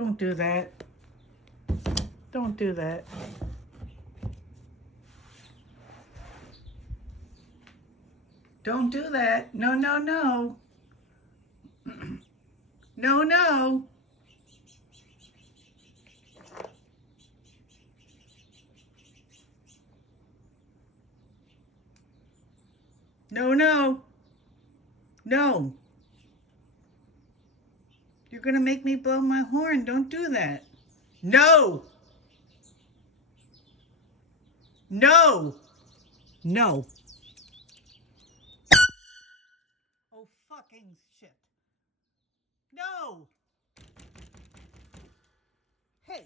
Don't do that. Don't do that. Don't do that. No, no, no. No, no. No, no. No. You're going to make me blow my horn. Don't do that. No. No. No. Oh, fucking shit. No. Hey.